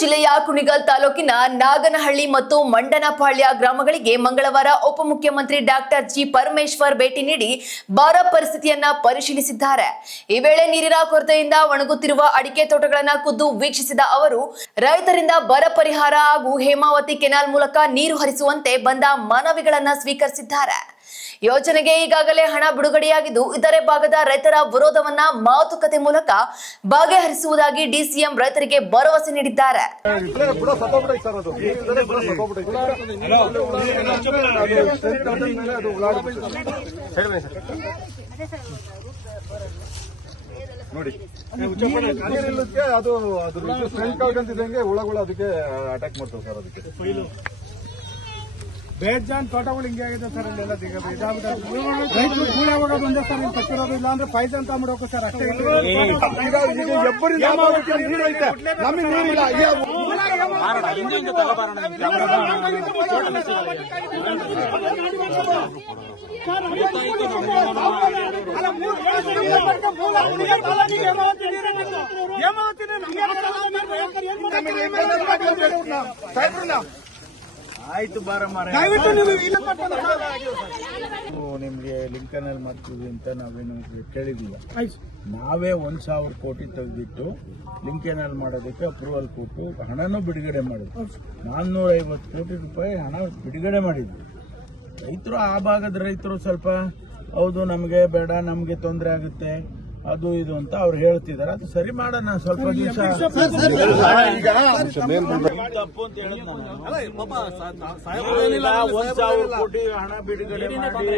ಜಿಲ್ಲೆಯ ಕುಣಿಗಲ್ ತಾಲೂಕಿನ ನಾಗನಹಳ್ಳಿ ಮತ್ತು ಮಂಡನಪಾಳ್ಯ ಗ್ರಾಮಗಳಿಗೆ ಮಂಗಳವಾರ ಉಪಮುಖ್ಯಮಂತ್ರಿ ಡಾಕ್ಟರ್ ಜಿ ಪರಮೇಶ್ವರ್ ಭೇಟಿ ನೀಡಿ ಬರ ಪರಿಸ್ಥಿತಿಯನ್ನ ಪರಿಶೀಲಿಸಿದ್ದಾರೆ. ಈ ವೇಳೆ ನೀರಿನ ಕೊರತೆಯಿಂದ ಒಣಗುತ್ತಿರುವ ಅಡಿಕೆ ತೋಟಗಳನ್ನು ಖುದ್ದು ವೀಕ್ಷಿಸಿದ ಅವರು ರೈತರಿಂದ ಬರ ಪರಿಹಾರ ಹಾಗೂ ಹೇಮಾವತಿ ಕೆನಾಲ್ ಮೂಲಕ ನೀರು ಹರಿಸುವಂತೆ ಬಂದ ಮನವಿಗಳನ್ನು ಸ್ವೀಕರಿಸಿದ್ದಾರೆ. ಯೋಜನೆಗೆ ಈಗಾಗಲೇ ಹಣ ಬಿಡುಗಡೆಯಾಗಿದ್ದು ಇತರೆ ಭಾಗದ ರೈತರ ವಿರೋಧವನ್ನ ಮಾತುಕತೆ ಮೂಲಕ ಬಗೆಹರಿಸುವುದಾಗಿ ಡಿಸಿಎಂ ರೈತರಿಗೆ ಭರವಸೆ ನೀಡಿದ್ದಾರೆ. ನೋಡಿ ಅದು ಫ್ರಂಟ್ ಕಾಲ್ಕಂತಿದ್ದಂಗೆ ಹುಳಗಳು ಅದಕ್ಕೆ ಅಟ್ಯಾಕ್ ಮಾಡ್ತಾವೆ ಸರ್. ಅದಕ್ಕೆ ಬೇಜಾನ್ ತೋಟಗಳು ಹಿಂಗೆ ಆಗಿದೆ ಸರ್. ಇಲ್ಲೆಲ್ಲ ರೈತರು ಕೂಲಿ ಯಾವಾಗ ಬಂದೆ ಸರ್ ಇಲ್ಲಿ ತಪ್ಪಿರೋದು ಇಲ್ಲ ಅಂದ್ರೆ ಪೈಸೆ ಅಂತ ಮಾಡ್ಬೇಕು ಸರ್. ಅಷ್ಟೇ ನೀರು ಐತೆ, ನಮಗೆ ನೀರಿಲ್ಲ. ಆಯ್ತು ನಿಮ್ಗೆ ಲಿಂಕನಲ್ಲಿ ಮಾಡ್ತೀವಿ ಅಂತ ನಾವೇನು ಕೇಳಿದಿಲ್ಲ. ನಾವೇ 1,000 ಕೋಟಿ ತೆಗೆದಿಟ್ಟು ಲಿಂಕನಲ್ಲಿ ಮಾಡೋದಕ್ಕೆ ಅಪ್ರೂವಲ್ ಕೊಟ್ಟು ಹಣನೂ ಬಿಡುಗಡೆ ಮಾಡಿದ್ವಿ. 450 ಕೋಟಿ ರೂಪಾಯಿ ಹಣ ಬಿಡುಗಡೆ ಮಾಡಿದ್ವಿ. ರೈತರು ಆ ಭಾಗದ ರೈತರು ಸ್ವಲ್ಪ ಹೌದು ನಮಗೆ ಬೇಡ, ನಮಗೆ ತೊಂದರೆ ಆಗುತ್ತೆ ಅದು ಇದು ಅಂತ ಅವ್ರು ಹೇಳ್ತಿದ್ದಾರೆ. ಅದು ಸರಿ ಮಾಡೋಣ ಸ್ವಲ್ಪ ದಿವಸ. ತಪ್ಪು ಅಂತ ಹೇಳಿದ್ 1,000 ಕೋಟಿ ಹಣ ಬಿಡುಗಡೆ ಮಾಡಿ